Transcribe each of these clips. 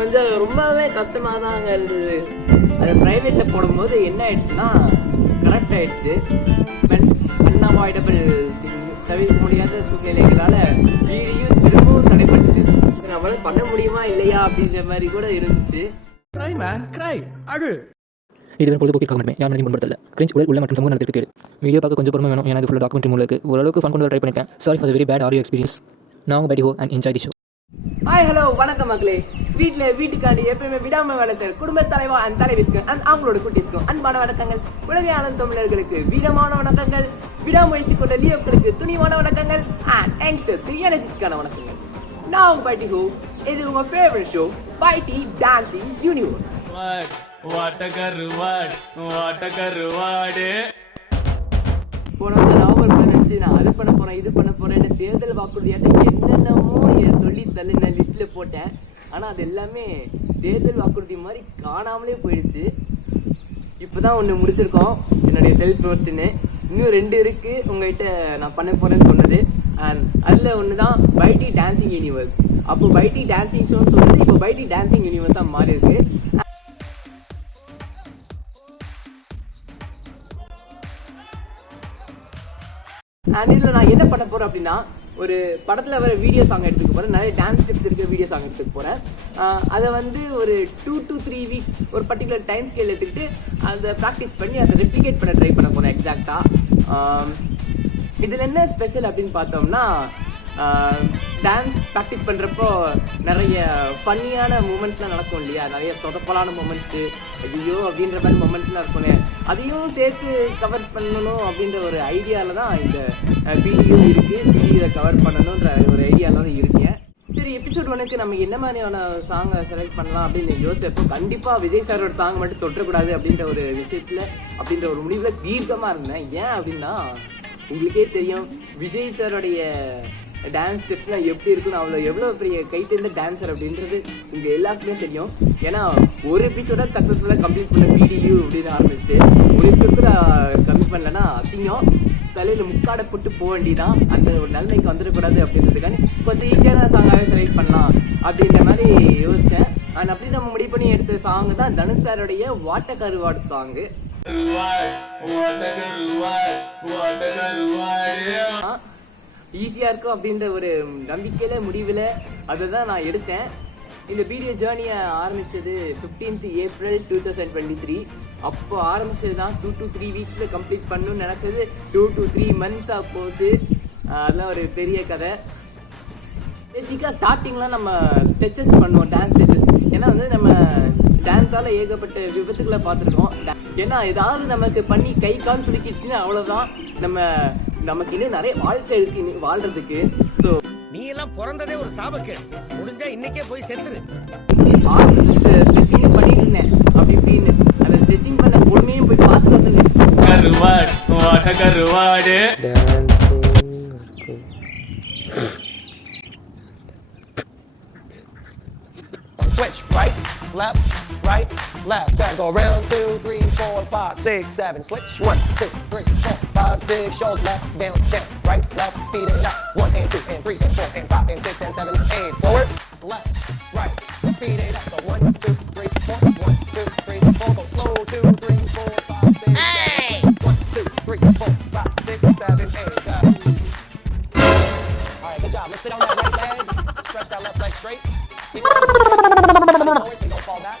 கொஞ்சம் ரொம்பவே கஷ்டமாக தாங்க இருந்தது. அது ப்ரைவேட்டில் போடும்போது என்ன ஆயிடுச்சுன்னா கரெக்ட் ஆயிடுச்சு. அன்அவாய்டபிள் தவிர்க்க முடியாத சூழ்நிலைகளால் வீடியோ திரும்பவும் தடைப்பட்டுச்சு. நம்மளால பண்ண முடியுமா இல்லையா அப்படின்ற மாதிரி கூட இருந்துச்சு. இது பொழுதுபோக்கிற்காக மட்டுமே யார் மனதையும் புண்படுத்தல. கிரிஞ்ச் உடல் உள்ள மற்றும் சமூக நலத்திற்கு வீடியோ பார்க்க கொஞ்சம் பொறுமை வேணும். ஏன்னா இது ஃபுல்லாக டாக்குமெண்ட்ரி மூலம் இருக்குது. ஓரளவுக்கு ஃபன் கொண்டு வர ட்ரை பண்ணிட்டேன். Sorry for the very bad audio experience. நான் பை ஹோ and enjoy the show. Hi hello வணக்கம் மக்களே. வீட்டுக்காண்டி எப்பயுமே விடாம வேலை செய்யற குடும்ப தலைவா அண்ட் தலைவிஸ்க்கு அண்ட் அவங்களோட குட்டிஸ்க்கும் அன்பான வணக்கங்கள். உலக ஆளும் தமிழர்களுக்கு வீரமான வணக்கங்கள். விடாமுயற்சி கொண்ட லியோக்களுக்கு துணிவான வணக்கங்கள். அண்ட் யங்ஸ்டர்ஸ்க்கு எனர்ஜிக்கான வணக்கங்கள். நான் பை ஹோ. இது உங்க ஃபேவரட் ஷோ பைடி டான்சிங் யூனிவர்ஸ். போன வருஷம் நவம்பர் 15 நான் அது பண்ண போறேன் இது பண்ண போறேன்னு தேர்தல் வாக்குறுதியாட்ட என்னென்னமோ சொல்லி தள்ளி நான் லிஸ்ட்ல போட்டேன். ஆனா அது எல்லாமே தேர்தல் வாக்குறுதி மாதிரி காணாமலே போயிடுச்சு. இப்போதான் ஒன்று முடிச்சிருக்கோம், என்னுடைய செல்ஃப் ரோஸ்ட்னு. இன்னும் 2 இருக்கு உங்ககிட்ட நான் பண்ண போறேன்னு சொன்னது. அண்ட் அதில் ஒன்று தான் பைடி டான்சிங் யூனிவர்ஸ். அப்போ பைடி டான்சிங் ஷோன்னு சொன்னது இப்போ பைடி டான்சிங் யூனிவர்ஸாக மாறி இருக்கு. அண்ட் இதில் நான் என்ன பண்ண போகிறேன் அப்படின்னா, ஒரு படத்தில் வர வீடியோ சாங் எடுத்துக்க போகிறேன். நிறைய டான்ஸ் ஸ்டெப்ஸ் இருக்க வீடியோ சாங் எடுத்துக்க போகிறேன். அதை வந்து ஒரு 2 to 3 வீக்ஸ் ஒரு பர்டிகுலர் டைம் ஸ்கேல் எடுத்துக்கிட்டு அதை ப்ராக்டிஸ் பண்ணி அதை ரெப்ளிகேட் பண்ண ட்ரை பண்ண போகிறேன் எக்ஸாக்டாக. இதில் என்ன ஸ்பெஷல் அப்படின்னு பார்த்தோம்னா, டான்ஸ் ப்ராக்டிஸ் பண்ணுறப்போ நிறைய ஃபன்னியான மூமெண்ட்ஸ்லாம் நடக்கும் இல்லையா, நிறைய சொதப்பலான மூமெண்ட்ஸு, ஐயோ அப்படின்ற மாதிரி மூமெண்ட்ஸ்லாம் இருக்கும்னு அதையும் சேர்த்து கவர் பண்ணணும் அப்படின்ற ஒரு ஐடியாவில் தான் இந்த வீடியோ இருக்குது. வீடியோவை கவர் பண்ணணுன்ற ஒரு ஐடியாவில் தான் இருக்கேன். சரி, எபிசோட் 1க்கு நம்ம என்ன மாதிரியான சாங்கை செலக்ட் பண்ணலாம் அப்படின்னு யோசிச்சப்போ கண்டிப்பாக விஜய் சாரோட சாங் மட்டும் தொட்டக்கூடாது அப்படின்ற ஒரு விஷயத்தில் அப்படின்ற ஒரு முடிவில் தீர்க்கமாக இருந்தேன். ஏன் அப்படின்னா, உங்களுக்கே தெரியும் விஜய் சாரோடைய டான்ஸ் ஸ்டெப்ஸ்லாம் எப்படி இருக்குன்னு, அவ்வளோ எவ்வளோ பெரிய கைத்தேர்ந்த டான்ஸர் அப்படின்றது உங்கள் எல்லாருக்குமே தெரியும். ஏன்னா ஒரு எபிசோட சக்ஸஸ்ஃபுல்லாக கம்ப்ளீட் பண்ண வீடியோ அப்படின்னு ஆரம்பிச்சுட்டு ஒரு எபிசோட் கூட கம்ப்ளீட் பண்ணலன்னா அசிங்கம், தலையில் முக்காடை போட்டு போக வேண்டிதான். அந்த ஒரு நிலைமைக்கு வந்துடக்கூடாது அப்படின்றதுக்காக கொஞ்சம் ஈஸியான சாங்காகவே செலக்ட் பண்ணலாம் அப்படின்ற மாதிரி யோசித்தேன். அண்ட் அப்படி நம்ம முடிவு பண்ணி எடுத்த சாங் தான் தனுஷ் சாரோடைய வாட்ட கருவாடு சாங்கு. ஈஸியாக இருக்கும் அப்படின்ற ஒரு நம்பிக்கையில் முடிவில் அதை தான் நான் எடுத்தேன். இந்த வீடியோ ஜேர்னியை ஆரம்பித்தது 15th April 2023. அப்போ ஆரம்பித்தது தான் 2 to 3 வீக்ஸில் கம்ப்ளீட் பண்ணணும்னு நினச்சது 2 to 3 months போச்சு. அதெல்லாம் ஒரு பெரிய கதை. பேசிக்காக ஸ்டார்டிங்லாம் நம்ம ஸ்டெச்சஸ் பண்ணுவோம், டான்ஸ் ஸ்டெச்சஸ். ஏன்னா வந்து நம்ம டான்ஸால் ஏகப்பட்ட விபத்துக்களை பார்த்துருக்கோம். ஏன்னா ஏதாவது நமக்கு பண்ணி கை கால் சுருக்கிடுச்சுன்னா அவ்வளோதான், நமக்கு இன்னும் நிறைய வாழ்க்கை இருக்கு வாழ்றதுக்கு. ஸோ நீ எல்லாம் பிறந்ததே ஒரு சாபக்கேடு, முடிஞ்சா இன்னைக்கே போய் செத்துரு. ஸ்ட்ரெச்சிங்கே பண்ணிட்டு இருந்தேன் அப்படி இப்படின்னு. அந்த ஸ்ட்ரெச்சிங் பண்ண பொறுமையும் போய் பார்த்துட்டு வந்துருந்தேன். Switch, right, left, right, left. Then go round 2, 3, 4, 5, 6, 7. Switch, 1, 2, 3, 4, 5, 6. Shoulder left, down, down, right, left. Speed it up. 1 and 2 and 3 and 4 and 5 and 6 and 7 and forward, left, right. Speed it up. Go 1, 2, 3, 4. 1, 2, 3, 4. Go slow. 2, 3, 4, 5, 6, 7. 1, 2, 3, 4, 5, 6, 7 and go. All right, good job. Let's sit on that right leg. Stretch that left leg straight. Keep it forward, so don't fall back.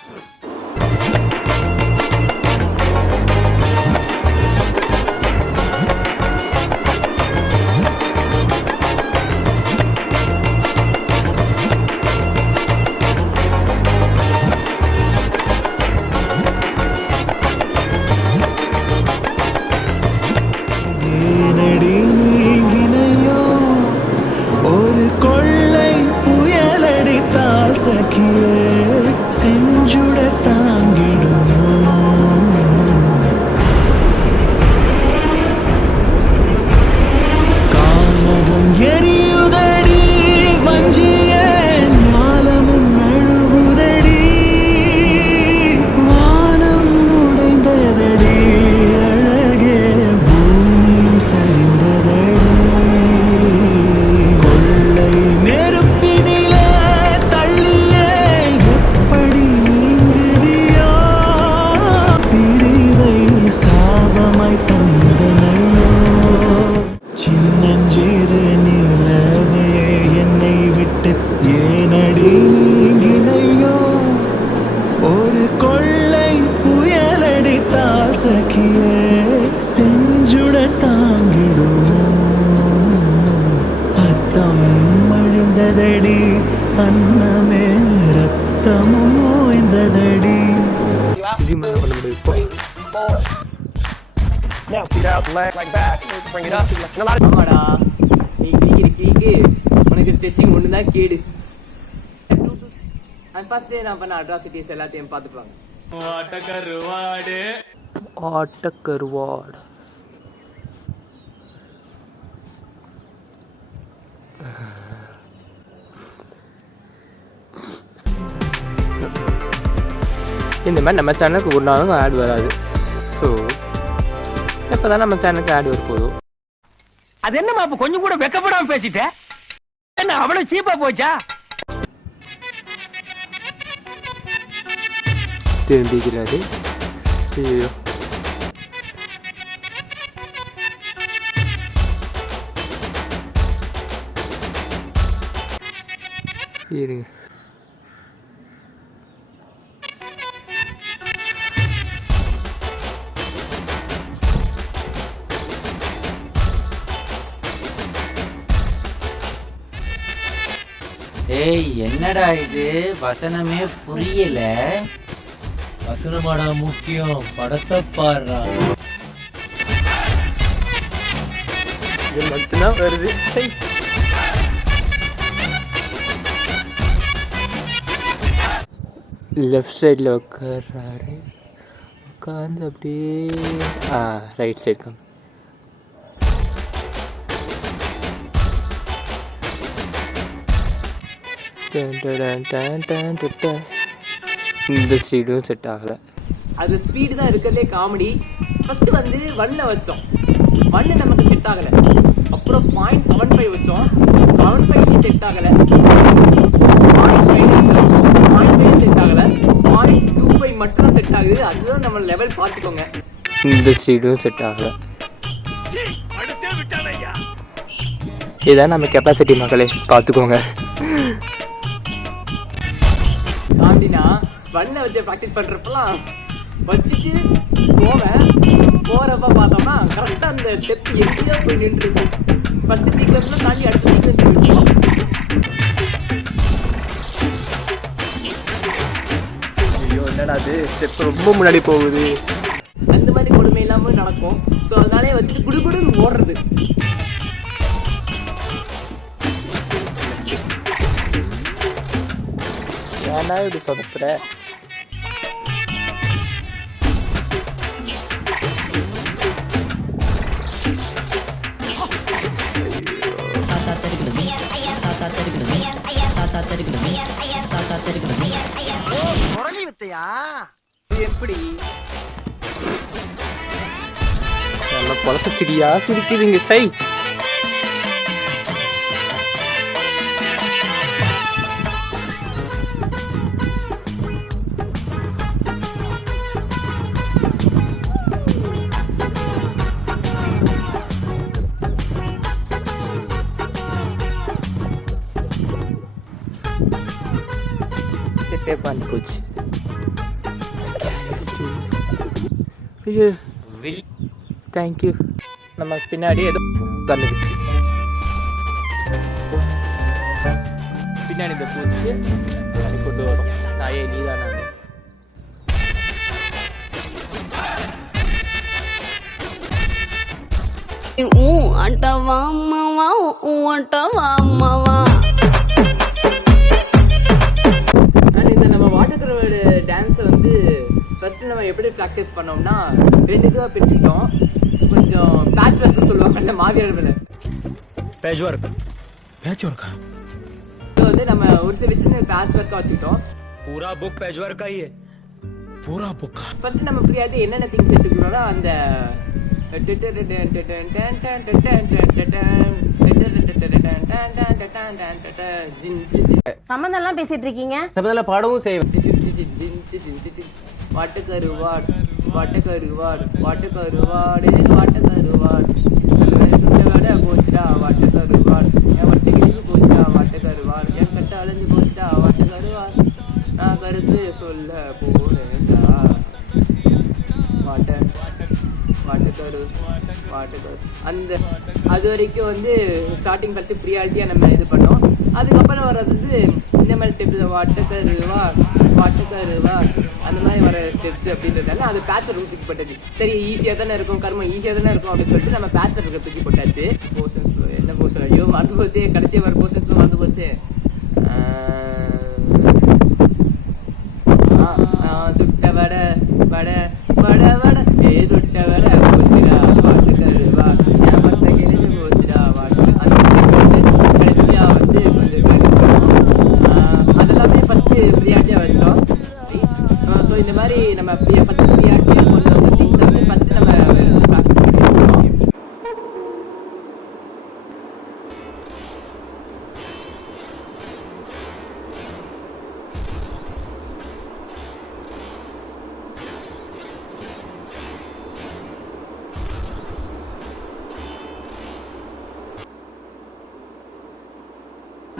4. Now feet out, leg like back, bring it up. And a lot of ஆமாடா, நீ கிளிக்கிற கிளிக்கு உனக்கு stretching ஒன்று தான் கேடு. And first day நான் பண்ண atrocities எல்லாத்தையும் பார்த்துட்டு வாங்க. ஆட்டக்கருவாடு. இந்த மாதிரி நம்ம சேனலுக்கு ஒரு நாளும் ஆட் வராது. ஸோ இப்போ தான் நம்ம சேனலுக்கு ஆட் வர போதும். அது என்னமா அப்ப கொஞ்சம் கூட வெக்கப்படாம பேசிட்டேன். என்ன அவ்வளவு சீப்பா போச்சா? திரும்பிக்கிறாரு. ஐயோ, இருங்க. ஏய் என்னடா இது வசனமே புரியல. வசனமாடா முக்கியம், படத்தை பாடுறா. இது மட்டும்தான் வருது. லெஃப்ட் சைடில் உட்கார்றாரு. உட்காந்து அப்படியே ரைட் சைடு கம். இந்த சீடும் செட் ஆகலை. அது ஸ்பீடு தான் இருக்கிறதுலே காமெடி. ஃபர்ஸ்ட் வந்து 1ல வச்சோம், 1 நமக்கு செட் ஆகலை. அப்புறம் 0.75 வச்சோம், 0.75 செட் ஆகலை. 0.5 வச்சோம், 0.5 செட் ஆகலை. 0.25 மட்டும் செட் ஆகுது. அதுதான் நம்ம லெவல் பார்த்துக்கோங்க. இந்த சீடும் செட் ஆகலை. இதான் நம்ம கெப்பாசிட்டி மக்களே, பார்த்துக்கோங்க. காண்டினா 1ல வச்சு ப்ராக்டிஸ் பண்ணுறப்பெல்லாம் வச்சுட்டு போகிறப்ப பார்த்தோம்னா கரெக்டாக அந்த ஸ்டெப் எங்கேயோ போய் நின்றுருக்கும். ஃபஸ்ட்டு சீக்வன்ஸில் தாண்டி அடுத்த சீக்வன்ஸ் போயிருக்கோம். ஐயோ என்னடா அது, ஸ்டெப் ரொம்ப முன்னாடி போகுது. அந்த மாதிரி கொடுமை இல்லாமல் நடக்கும். ஸோ அதனாலே வச்சுட்டு குடுகுடுன்னு ஓடுறது. ஏன்னா இப்படி சொதப்புற? எப்படி நம்ம குழப்ப சிரியா சிரிக்குதுங்க. சை, செட்டே பண்ணி போச்சு. ஐயோ தேங்க்யூ. நம்ம பின்னாடி ஏதோ கண்டுக்குச்சு. பின்னாடி இந்த பூச்சி அது கொண்டு வரும். நாயே நீதான் நான். అంటవా అమ్మవా అంటవా అమ్మవా. அண்ட் இந்த நம்ம வாட்டர் கருவாடு டான்ஸை வந்து ஃபர்ஸ்ட் நம்ம எப்படி ப்ராக்டிஸ் பண்ணோம்னா 2 இதுவாக பிரிச்சுட்டோம். கொஞ்சம் பேட்ச் ஒர்க்னு சொல்லுவாங்க அந்த மாவீரர்கள். பேட்ச் ஒர்க் ஸோ வந்து நம்ம ஒரு சில விஷயம் பேட்ச் ஒர்க்காக வச்சுக்கிட்டோம். पूरा बुक पेज वर्क का ही है. पूरा बुक ஃபர்ஸ்ட் நம்ம ஃப்ரீயாகிட்டு என்னென்ன திங்ஸ் எடுத்துக்கணும்னா அந்த சம்மந்தம்லாம் பேசிட்டு இருக்கீங்க. சபதல பாடவும் செய்வேன். வாட்டுக்கருவாடு வாட்டுக்கருவாடு வாட்டுக்கருவாடு வாட்டுக்கருவாடு சுண்டை போச்சுடா வாட்டுக்கருவாடு என் வட்டு கிழக்கு போச்சுடா வாட்டுக்கருவாடு என் கட்ட அழிஞ்சு போச்சுடா வாட்டுக்கருவாடு நான் கருத்து சொல்ல போனேன்டா வாட்டுக்கரு அந்த அது வரைக்கும் வந்து ஸ்டார்டிங் ஃபஸ்ட்டு ப்ரியாரிட்டியாக நம்ம இது பண்ணோம். அதுக்கப்புறம் வர்றது இந்த இந்த மாதிரி ஸ்டெப்ஸ் வாட்டக்கருவா அந்த மாதிரி வர ஸ்டெப்ஸ் அப்படின்றதால அது பேச்சர் ரூம் தூக்கி போட்டாச்சு. சரி ஈஸியாக தானே இருக்கும், கர்மம் ஈஸியாக தானே இருக்கும் அப்படின்னு சொல்லிட்டு நம்ம பேச்சர் இருக்க தூக்கி போட்டாச்சு. போர்ஷன்ஸ் என்ன போர்ஷன், ஐயோ மறந்து போச்சு, கடைசியாக வர போர்ஷன்ஸும் மறந்து போச்சு. சுட்ட வடை வடை வடை வடை சுட்ட வடை போச்சுடா வாட்டுக்கருவா என் பட்ட கிழிஞ்சு போச்சுடா வாட்டு அது கடைசியாக வந்து கொஞ்சம் அதெல்லாமே ஃபஸ்ட்டு ப்ரியாரிட்டியாக வச்சோம். ஸோ இந்த மாதிரி நம்ம ஃபஸ்ட்டு ப்ரியாரிட்டியாக கொண்டு வந்த திங்ஸை வந்து ஃபஸ்ட்டு நம்ம ப்ராக்டிஸ் பண்ணிருக்கோம்.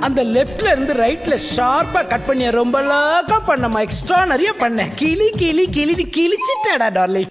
அந்த லெஃப்ட்ல இருந்து ரைட்ல ஷார்ப்பா கட் பண்ணி ரொம்ப லாக்கா பண்ணமா எக்ஸ்ட்ரா நிறைய பண்ணேன். கிளி கிளி கிளி கிழிச்சிட்டடா darling.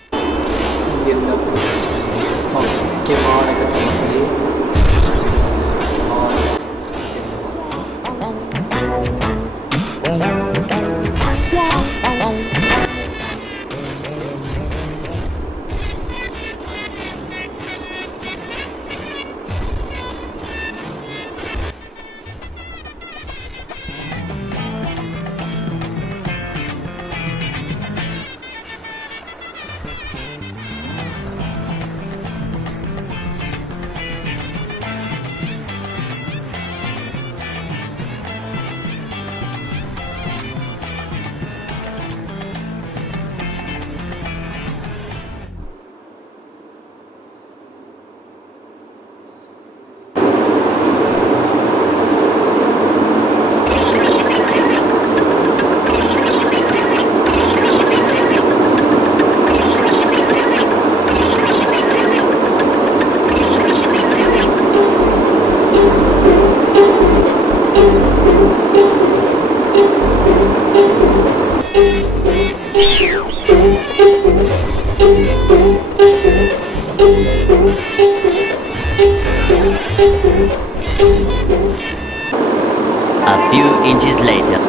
A few inches later.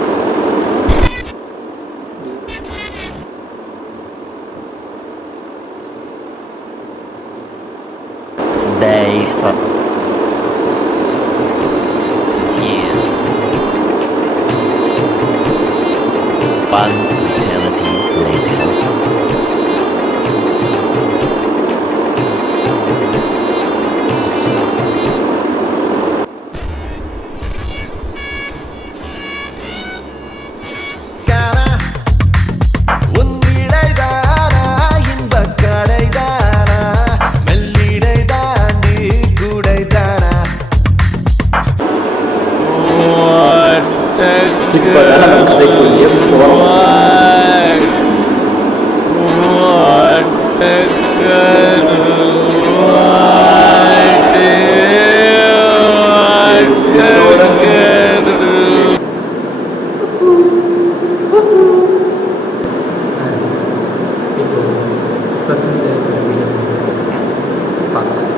Day 4. Years. One eternity later. இப்போதான் நம்ம கதைக்குள்ளேயே போகிறோம். இப்போ ஃபர்ஸ்ட் வீடியோஸ் பார்க்கலாம்.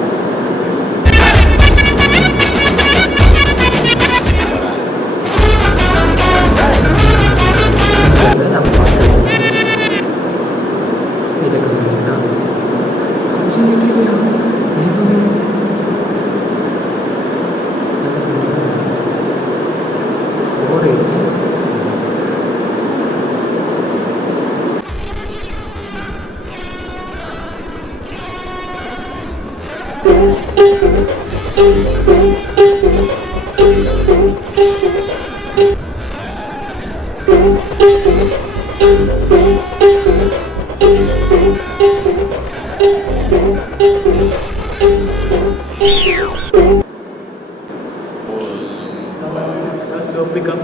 Let's go pick up.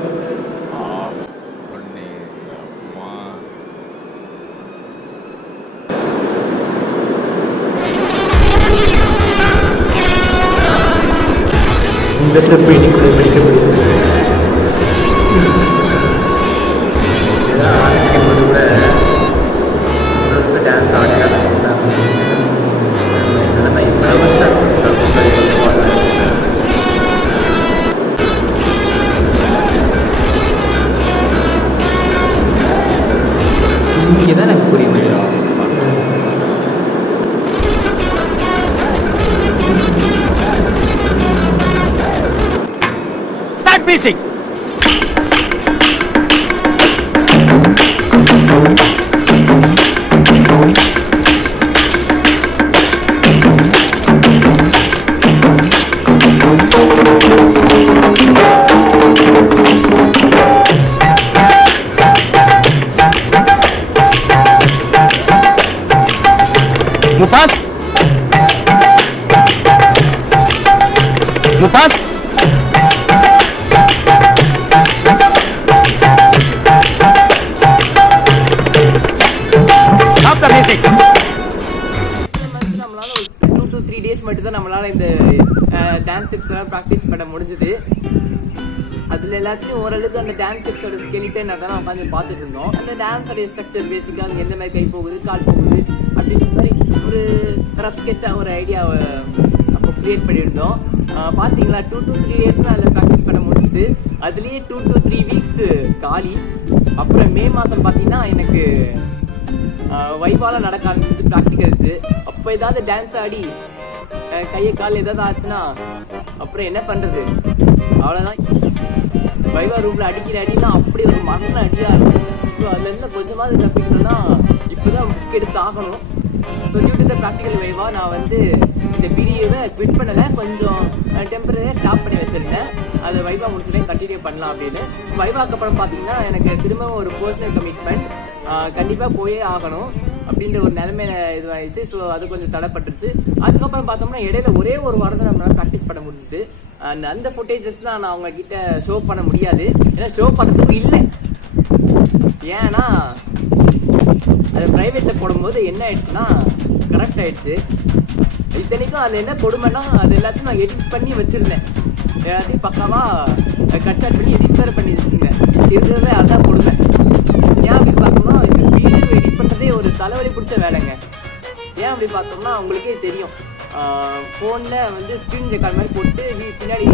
இந்த ஸ்டெப் இன்னைக்கு கூட படிக்க முடியாது. ஆரம்பிக்கும்போது கூட டான்ஸ் ஆடினா நம்ம இப்போ இங்கே தான் எனக்கு புரிய மாட்டேன். Start music. Mufas. Mufas. Stop the music. நம்மளால ஒரு 2 to 3 days மட்டும் தான் நம்மளால இந்த டான்ஸ் ஸ்டெப்ஸ் எல்லாம் ப்ராக்டிஸ் பண்ண முடிஞ்சது. அதில் எல்லாத்தையும் ஓரளவுக்கு அந்த டான்ஸ் ஸ்டெப்ஸோட ஸ்கெலிட்டன் அதெல்லாம் உட்காந்து பார்த்துட்டு இருந்தோம். அந்த டான்ஸோடைய ஸ்ட்ரக்சர் பேசிக்காக எந்த மாதிரி கை போகுது கால் போகுது அப்படின்ற மாதிரி ஒரு ரஃப் ஸ்கெட்சாக ஒரு ஐடியாவை அப்போ க்ரியேட் பண்ணியிருந்தோம். பார்த்தீங்களா 2 to 3 days அதில் ப்ராக்டிஸ் பண்ண முடிச்சுது. அதுலேயே 2 to 3 weeks காலி. அப்புறம் மே மாதம் பார்த்தீங்கன்னா எனக்கு வைவால நடக்க ஆரம்பிச்சது ப்ராக்டிகல்ஸு. அப்போ ஏதாவது டான்ஸ் ஆடி கையை கால் ஏதாவது ஆச்சுன்னா அப்புறம் என்ன பண்ணுறது, அவ்வளோதான். வைவா ரூமில் அடிக்கிற அடிலாம் அப்படி ஒரு மரண அடியாக இருக்கும். ஸோ அதுலேருந்து கொஞ்சமாவது தப்பிக்கணும்னா இப்போ தான் புக் எடுத்து ஆகணும். So due to the practical viva நான் வந்து இந்த வீடியோவை குவிட் பண்ணலை, கொஞ்சம் டெம்பரரியாக ஸ்டாப் பண்ணி வச்சுருந்தேன். அது வைவா முடிச்சுட்டே கண்டினியூ பண்ணலாம் அப்படின்னு. வைவாக்கு அப்புறம் பார்த்தீங்கன்னா எனக்கு திரும்பவும் ஒரு பர்சனல் கமிட்மெண்ட், கண்டிப்பாக போயே ஆகணும் அப்படின்ற ஒரு நிலைமையில இதுவாகிடுச்சு. ஸோ அது கொஞ்சம் தடைப்பட்டுருச்சு. அதுக்கப்புறம் பார்த்தோம்னா இடையில ஒரே ஒரு வாரத்தை நம்மளால ப்ராக்டிஸ் பண்ண முடிஞ்சுது. அந்த ஃபுட்டேஜஸ்லாம் நான் அவங்க கிட்ட ஷோ பண்ண முடியாது, ஏன்னா ஷோ பண்ணுறதுக்கு இல்லை. ஏன்னா அது ப்ரைவேட்டில் போடும்போது என்ன ஆயிடுச்சுன்னா கரெக்ட் ஆயிடுச்சு. இத்தனைக்கும் அது என்ன கொடுமைன்னா அது எல்லாத்தையும் நான் எடிட் பண்ணி வச்சுருந்தேன், எல்லாத்தையும் பக்காவாக கட் ஷாட் பண்ணி எடிட் வேறு பண்ணி வச்சுருந்தேன். இருக்கிறதுல அதுதான் கொடுமை. ஏன் அப்படி பார்த்தோம்னா இந்த வீடியோ எடிட் பண்ணுறதே ஒரு தலைவலி பிடிச்ச வேலைங்க. ஏன் அப்படி பார்த்தோம்னா உங்களுக்கே தெரியும், ஃபோனில் வந்து ஸ்க்ரீன் ரெக்கார்ட் மாதிரி போட்டு பின்னாடி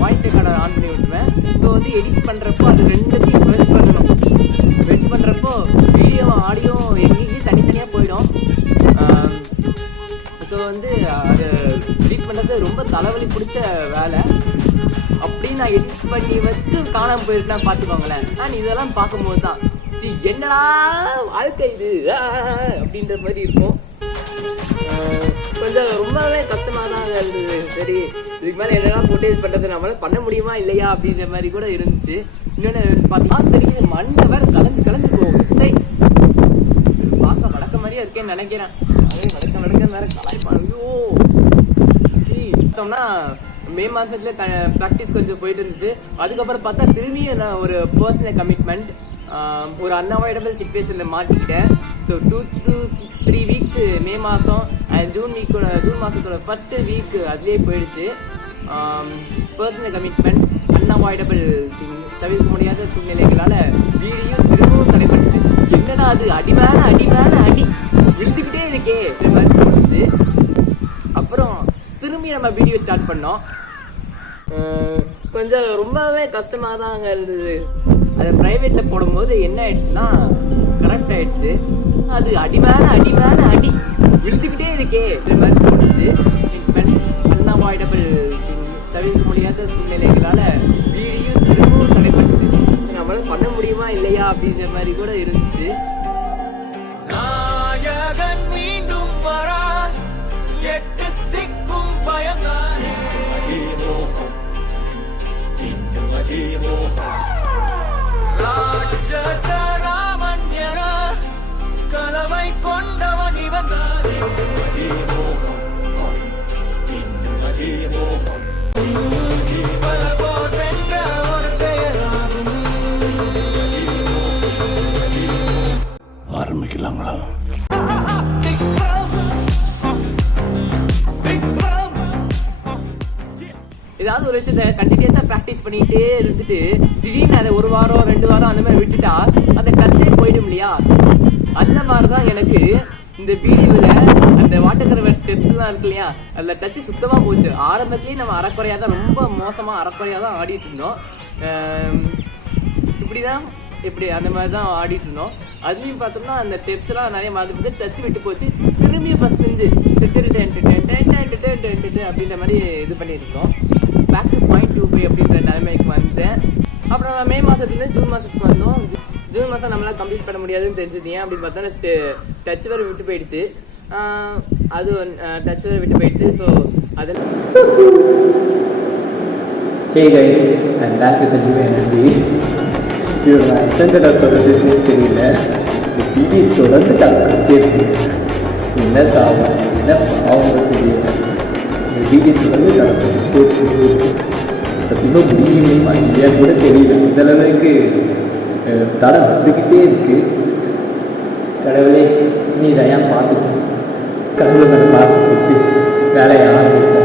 வாய்ஸ் ரெக்கார்டர் ஆன் பண்ணி விட்டுருவேன். ஸோ வந்து எடிட் பண்ணுறப்போ அது ரெண்டுத்தையும் மெர்ஜ் பண்ணணும். மெர்ஜ் பண்ணுறப்போ வீடியோ ஆடியோ எங்கேயும் தனித்தனியாக போயிடும். ஸோ வந்து அது எடிட் பண்ணுறது ரொம்ப தலைவலி பிடிச்ச வேலை. அப்படி நான் எடிட் பண்ணி வச்சு காணாமல் போயிருக்கேன்னா பார்த்துக்கோங்களேன். நான் இதெல்லாம் பார்க்கும்போது தான் என்னடா வாழ்க்கை இது அப்படின்ற மாதிரி இருக்கும். கொஞ்சம் ரொம்பவே கஷ்டமாக தான் இருந்தது. சரி இதுக்கு மேலே என்னென்னா ஃபுட்டேஜ் பண்ணுறது நம்மளால் பண்ண முடியுமா இல்லையா அப்படின்ற மாதிரி கூட இருந்துச்சு. இன்னொன்று பார்த்தீங்கன்னா தெரியுது மண்டவர் கலைஞ்சு போகுது. சரி பார்க்க வடக்க மாதிரியே இருக்கேன்னு நினைக்கிறேன். வடக்க வேற கலாய்ப்பான். ஐயோ சரி பார்த்தோம்னா மே மாதத்துல ப்ராக்டிஸ் கொஞ்சம் போயிட்டு இருந்துச்சு. அதுக்கப்புறம் பார்த்தா திரும்பியும் நான் ஒரு பர்சனல் கமிட்மெண்ட், ஒரு அன்அவாய்டபிள் சிச்சுவேஷனில் மாட்டிக்கிட்டேன். ஸோ 2 to 3 weeks மே மாதம் ஜூன் மாதத்தோட ஃபர்ஸ்ட் வீக் அதுலேயே போயிடுச்சு. பர்சனல் கமிட்மெண்ட், அன்அவாய்டபிள் தவிர்க்க முடியாத சூழ்நிலைகளால் வீடியோ திரும்பவும் தடைப்பட்டுச்சு. என்னடா அது அடி மேலே அடி விழுந்துக்கிட்டே இருக்கே இந்த மாதிரி தோணுச்சு. அப்புறம் திரும்பி நம்ம வீடியோ ஸ்டார்ட் பண்ணோம். கொஞ்சம் ரொம்பவே கஷ்டமாக தாங்க இருந்தது. அதை ப்ரைவேட்டில் போடும்போது என்ன ஆயிடுச்சுன்னா கரெக்ட் ஆயிடுச்சு. அது அடி மேலே அடி விழுந்துக்கிட்டே இருக்கே இந்த மாதிரி தோணுச்சு. அன்அவாய்டபிள் தவிர்க்க முடியாத சூழ்நிலைகளால் வீடியோ திரும்பவும் தடைப்பட்டுச்சு. நம்மளால பண்ண முடியுமா இல்லையா அப்படின்ற மாதிரி கூட இருந்துச்சு. நாயகன் மீண்டும் வரா, எட்டு திக்கும் பயந்தானே. ராட்சச ராமன் என கலவை கொண்டவன் இவன் தானே. பல போர் வென்ற ஒரு பெயராகும். ஆரம்பிக்கலாங்களா? ஏதாவது ஒரு விஷயத்த கண்டினியூஸாக ப்ராக்டிஸ் பண்ணிகிட்டே இருந்துட்டு திடீர்னு அதை 1 வாரம் 2 வாரம் அந்த மாதிரி விட்டுட்டா அந்த டச்சே போயிடும் இல்லையா? அந்த மாதிரி தான் எனக்கு இந்த வீடியோவில் அந்த வாட்டக்கரவர் ஸ்டெப்ஸ்லாம் இருக்கு இல்லையா, அதில் டச்சு சுத்தமாக போச்சு. ஆரம்பத்துலேயே நம்ம அறக்குறையாக தான், ரொம்ப மோசமாக அறக்குறையாக தான் ஆடிட்டு இருந்தோம். இப்படி தான் இப்படி அந்த மாதிரி தான் ஆடிட்டு இருந்தோம். அதுலேயும் பார்த்தோம்னா அந்த ஸ்டெப்ஸ்லாம் நிறைய மறந்து போச்சு, டச் விட்டு போச்சு. திரும்பியும் ஃபஸ்ட்லேருந்து அப்படின்ற மாதிரி இது பண்ணியிருந்தோம். பேக் டு 0.25 அப்படின்ற நிலைமைக்கு வந்தேன். அப்புறம் மே மாதத்துலேருந்து ஜூன் மாதத்துக்கு வந்தோம். ஜூன் மாதம் நம்மளால் கம்ப்ளீட் பண்ண முடியாதுன்னு தெரிஞ்சது. ஏன் அப்படின்னு பார்த்தோன்னா டச் வேறு விட்டு போயிடுச்சு. அது டச் வேறு விட்டு போயிடுச்சு. ஸோ அதில் Hey guys, I'm back with a new energy. இது நான் எத்தனை சொல்கிறதுன்னு தெரியல. இந்த டிவி தொடர்ந்து கேட்குது. என்ன சாதம் என்ன பாவம் தெரியல. இந்த டிவி தொடர்ந்து கேட்குது. சத்தியமாக முடியுமா இல்லையா கூட தெரியல. அந்தளவுக்கு தடை வந்துக்கிட்டே இருக்குது. கடவுளே நீ இதையான் பார்த்துக்கணும். கடவுளை நான் பார்த்துக்கிட்டு வேலையை ஆரம்பிப்போம்.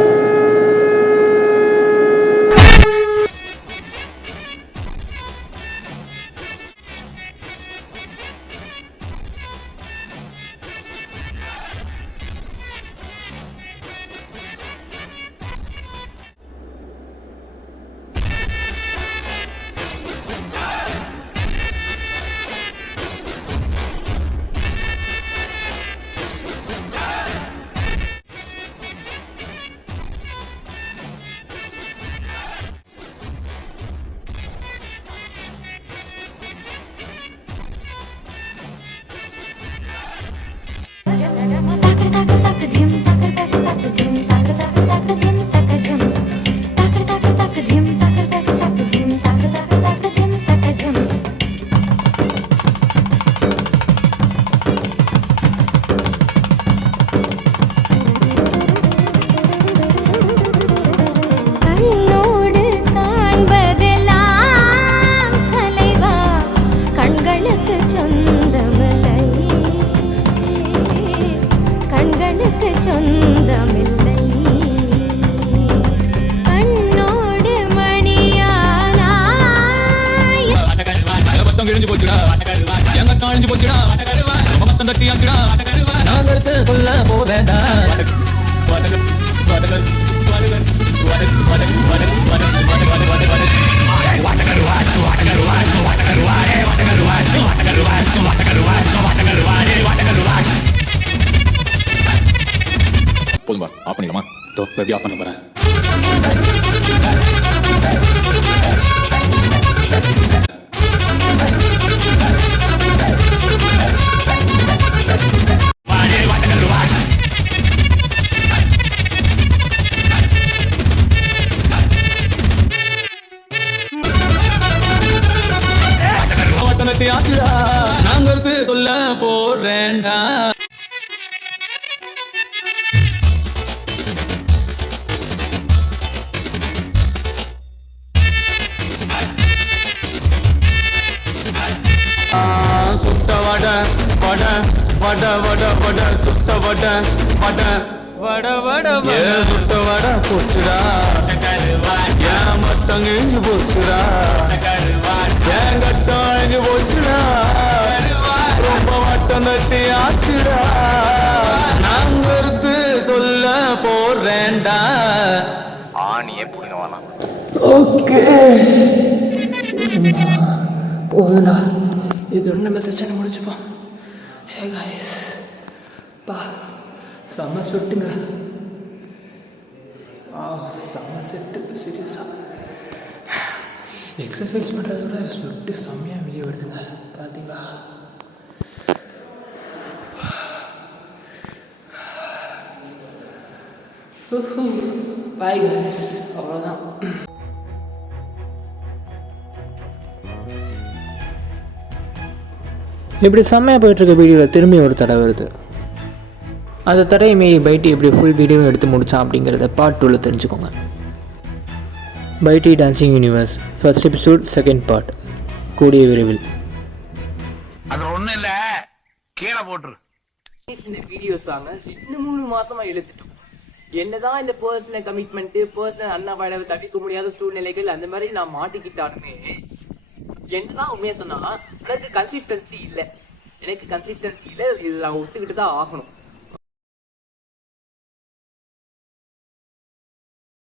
சொல்ல போறேன்டா போதும்பா, ஆஃப் பண்ணிடலாமா? எப்படி ஆஃப் பண்ண போறேன்? நாங்கிறது சொல்ல போறேன்டா. சுட்ட வட வட வட வட வட சுட்ட வட வட வட வட சுட்ட வட போச்சுடா. ஏன் மத்தங்க இங்கு போச்சுடா. ஏன் கட்டம் இங்கு போச்சுடா. ரொம்ப வட்டம் தட்டி ஆச்சுடா. நாங்கிறது சொல்ல போறேன்டா. ஆணியே புடிங்க வேணாம். ஓகே போதுண்ணா, இதோட நம்ம செஷனை முடிச்சுப்போம். ஹே காய்ஸ், பா செம்ம சொட்டுங்க. செம்ம செட்டு சீரியஸாக. எக்ஸசைஸ் பண்ணுறத விட சொட்டு செம்மையாக வெளியே வருதுங்க. பார்த்தீங்களா? பாய் காய்ஸ், அவ்வளோதான். இப்படி செம்மையாக போயிட்டுருக்க வீடியோவில் திரும்பி ஒரு தடை வருது. அந்த தடையை மீறி பைட்டி எப்படி ஃபுல் வீடியோவும் எடுத்து முடித்தான் அப்படிங்கிறத பார்ட் 2ல் தெரிஞ்சுக்கோங்க. Piety dancing universe first episode second part கூடிய விரைவில். அது ஒன்றும் இல்லை, கீழே போட்டுரு. இந்த வீடியோஸாங்க 2-3 மாசமாக இழுத்துட்டோம். என்னதான் இந்த பர்சனல் கமிட்மெண்ட்டு, பர்சனல் அன்அவாய்டபிள் தவிர்க்க முடியாத சூழ்நிலைகள் அந்த மாதிரி நான் மாட்டிக்கிட்டாலுமே என்னதான் உண்மையாக சொன்னா எனக்கு கன்சிஸ்டன்சி இல்லை. இது நான் ஒத்துக்கிட்டு தான் ஆகணும்.